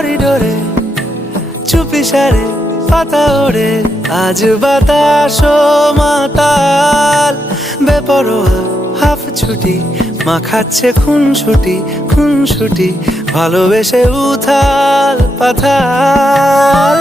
করিডোরে চুপি সারে পাতা ওড়ে, আজ বাতাস মাতাল বেপরোয়া হাফ ছুটি, মাখাচ্ছে খুনসুটি ভালোবেসে উথাল পাথাল।